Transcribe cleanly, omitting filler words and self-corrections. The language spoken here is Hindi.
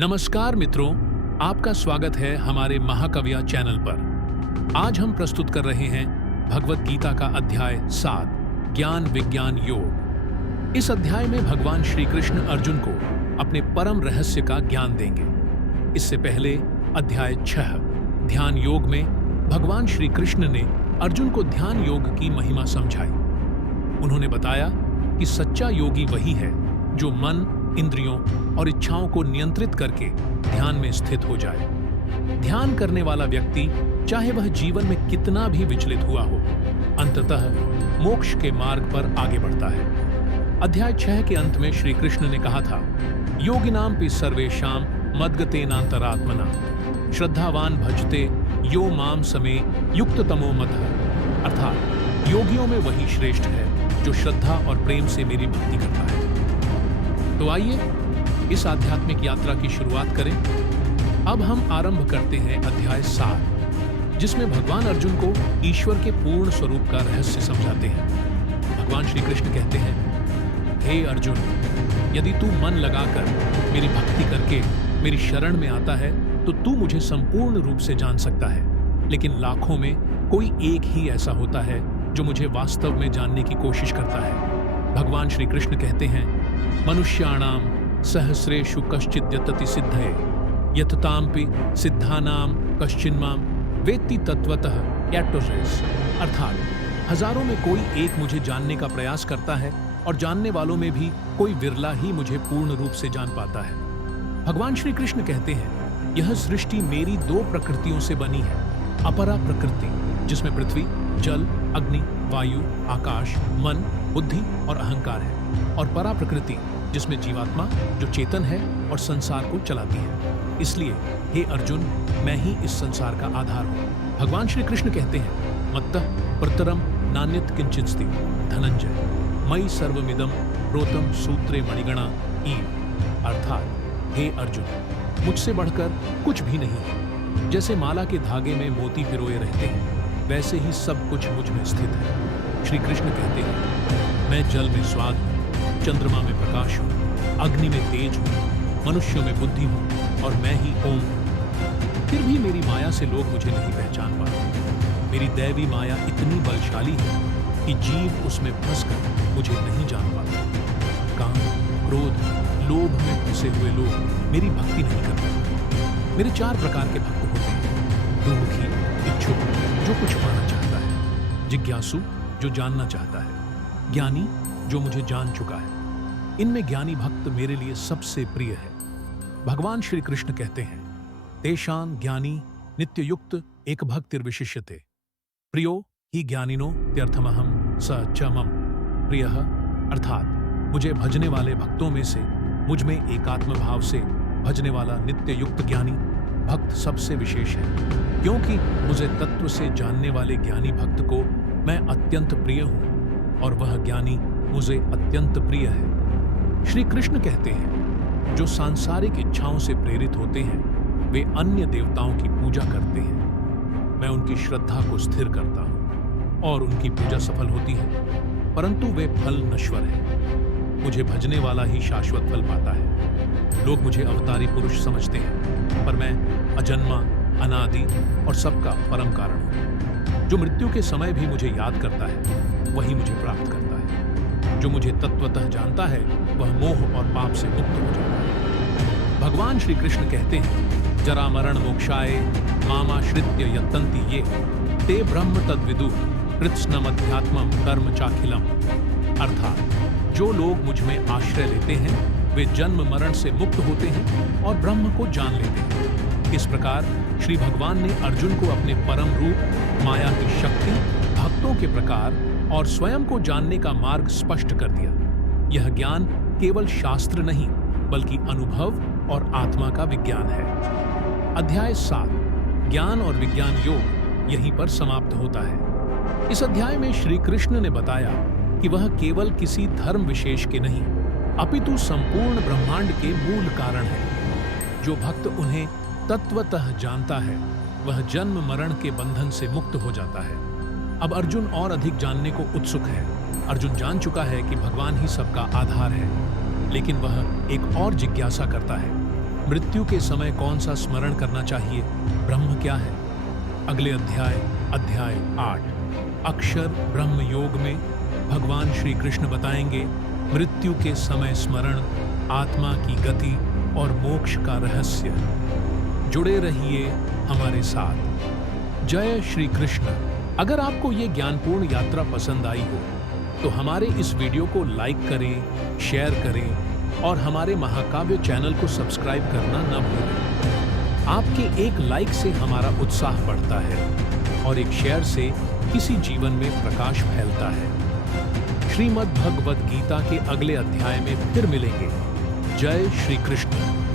नमस्कार मित्रों, आपका स्वागत है हमारे महाकाव्या चैनल पर। आज हम प्रस्तुत कर रहे हैं भगवत गीता का अध्याय 7 ज्ञान विज्ञान योग। इस अध्याय में भगवान श्री कृष्ण अर्जुन को अपने परम रहस्य का ज्ञान देंगे। इससे पहले अध्याय 6 ध्यान योग में भगवान श्री कृष्ण ने अर्जुन को ध्यान योग की महिमा समझाई। उन्होंने बताया कि सच्चा योगी वही है जो मन, इंद्रियों और इच्छाओं को नियंत्रित करके ध्यान में स्थित हो जाए। ध्यान करने वाला व्यक्ति चाहे वह जीवन में कितना भी विचलित हुआ हो, अंततः मोक्ष के मार्ग पर आगे बढ़ता है। अध्याय 6 के अंत में श्री कृष्ण ने कहा था, योगिनाम पि सर्वेषां मद्गतेनांतरात्मना श्रद्धावान भजते यो माम समे युक्ततमो मतः। अर्थात योगियों में वही श्रेष्ठ है जो श्रद्धा और प्रेम से मेरी भक्ति करता है। तो आइए इस आध्यात्मिक यात्रा की शुरुआत करें। अब हम आरंभ करते हैं अध्याय 7, जिसमें भगवान अर्जुन को ईश्वर के पूर्ण स्वरूप का रहस्य समझाते हैं। भगवान श्री कृष्ण कहते हैं, हे अर्जुन, यदि तू मन लगाकर मेरी भक्ति करके मेरी शरण में आता है तो तू मुझे संपूर्ण रूप से जान सकता है। लेकिन लाखों में कोई एक ही ऐसा होता है जो मुझे वास्तव में जानने की कोशिश करता है। भगवान श्री कृष्ण कहते हैं, मनुष्याणाम सहस्रेषु कश्चिद् यतति सिद्धये यततामपि सिद्धानाम कश्चिन्माम वेत्ति तत्वतः यत्तोषेस। अर्थात हजारों में कोई एक मुझे जानने का प्रयास करता है और जानने वालों में भी कोई विरला ही मुझे पूर्ण रूप से जान पाता है। भगवान श्री कृष्ण कहते हैं, यह सृष्टि मेरी दो प्रकृतियों से बनी है। अपरा प्रकृति, जिसमें पृथ्वी, जल, अग्नि, वायु, आकाश, मन, बुद्धि और अहंकार है, और परा प्रकृति, जिसमें जीवात्मा जो चेतन है और संसार को चलाती है। इसलिए हे अर्जुन, मैं ही इस संसार का आधार हूँ। भगवान श्री कृष्ण कहते हैं, मत्तः परतरम नान्यत् किंचिदस्ति धनंजय मयि सर्वमिदं प्रोतम सूत्रे मणिगणा ईव। अर्थात हे अर्जुन, मुझसे बढ़कर कुछ भी नहीं है। जैसे माला के धागे में मोती पिरोए रहते हैं, वैसे ही सब कुछ मुझ में स्थित है। श्री कृष्ण कहते हैं, मैं जल में स्वाद हूँ, चंद्रमा में प्रकाश हूँ, अग्नि में तेज हूँ, मनुष्यों में बुद्धि हूँ और मैं ही ओम हूँ। फिर भी मेरी माया से लोग मुझे नहीं पहचान पाते। मेरी दैवी माया इतनी बलशाली है कि जीव उसमें फंसकर मुझे नहीं जान पाता। काम, क्रोध, लोभ में फंसे हुए लोग मेरी भक्ति नहीं कर पाते। मेरे 4 प्रकार के भक्त होते हैं, दुर्मुखी, इच्छुक जो कुछ पाना चाहता है, जिज्ञासु जो जानना चाहता है, ज्ञानी जो मुझे जान चुका है। इनमें ज्ञानी भक्त मेरे लिए सबसे प्रिय है। भगवान श्री कृष्ण कहते हैं, तेषां ज्ञानी नित्ययुक्त एक भक्तिर्विशिष्यते प्रियो ही ज्ञानिनो त्यर्थमहं स च मम प्रियः। अर्थात मुझे भजने वाले भक्तों में से मुझ में एकात्म भाव से भजने वाला नित्य युक्त ज्ञानी भक्त सबसे विशेष है, क्योंकि मुझे तत्व से जानने वाले ज्ञानी भक्त को मैं अत्यंत प्रिय हूँ और वह ज्ञानी मुझे अत्यंत प्रिय है। श्री कृष्ण कहते हैं, जो सांसारिक इच्छाओं से प्रेरित होते हैं वे अन्य देवताओं की पूजा करते हैं। मैं उनकी श्रद्धा को स्थिर करता हूँ और उनकी पूजा सफल होती है, परंतु वे फल नश्वर है। मुझे भजने वाला ही शाश्वत फल पाता है। लोग मुझे अवतारी पुरुष समझते हैं, पर मैं अजन्मा, अनादि और सबका परम कारण हूँ। जो मृत्यु के समय भी मुझे याद करता है वही मुझे प्राप्त करता है। जो मुझे तत्वतः जानता है वह मोह और पाप से मुक्त हो जाता है। भगवान श्री कृष्ण कहते हैं, जरा मरण मोक्षाय मामाश्रित्य यत्तन्ति ये ते ब्रह्म तद्विदुः कृत्स्नमध्यात्मं कर्म चाखिलम्। अर्थात जो लोग मुझ में आश्रय लेते हैं वे जन्म मरण से मुक्त होते हैं और ब्रह्म को जान लेते हैं। इस प्रकार श्री भगवान ने अर्जुन को अपने परम रूप, माया की शक्ति, भक्तों के प्रकार और स्वयं को जानने का मार्ग स्पष्ट कर दिया। यह ज्ञान केवल शास्त्र नहीं बल्कि अनुभव और आत्मा का विज्ञान है। अध्याय 7 ज्ञान और विज्ञान योग यहीं पर समाप्त होता है। इस अध्याय में श्री कृष्ण ने बताया कि वह केवल किसी धर्म विशेष के नहीं अपितु संपूर्ण ब्रह्मांड के मूल कारण है। जो भक्त उन्हें तत्वतः जानता है वह जन्म मरण के बंधन से मुक्त हो जाता है। अब अर्जुन और अधिक जानने को उत्सुक है। अर्जुन जान चुका है कि भगवान ही सबका आधार है, लेकिन वह एक और जिज्ञासा करता है, मृत्यु के समय कौन सा स्मरण करना चाहिए? ब्रह्म क्या है? अगले अध्याय 8 अक्षर ब्रह्म योग में भगवान श्री कृष्ण बताएंगे मृत्यु के समय स्मरण, आत्मा की गति और मोक्ष का रहस्य। जुड़े रहिए हमारे साथ। जय श्री कृष्ण। अगर आपको ये ज्ञानपूर्ण यात्रा पसंद आई हो तो हमारे इस वीडियो को लाइक करें, शेयर करें और हमारे महाकाव्य चैनल को सब्सक्राइब करना न भूलें। आपके एक लाइक से हमारा उत्साह बढ़ता है और एक शेयर से किसी जीवन में प्रकाश फैलता है। श्रीमद् भगवद गीता के अगले अध्याय में फिर मिलेंगे। जय श्री कृष्ण।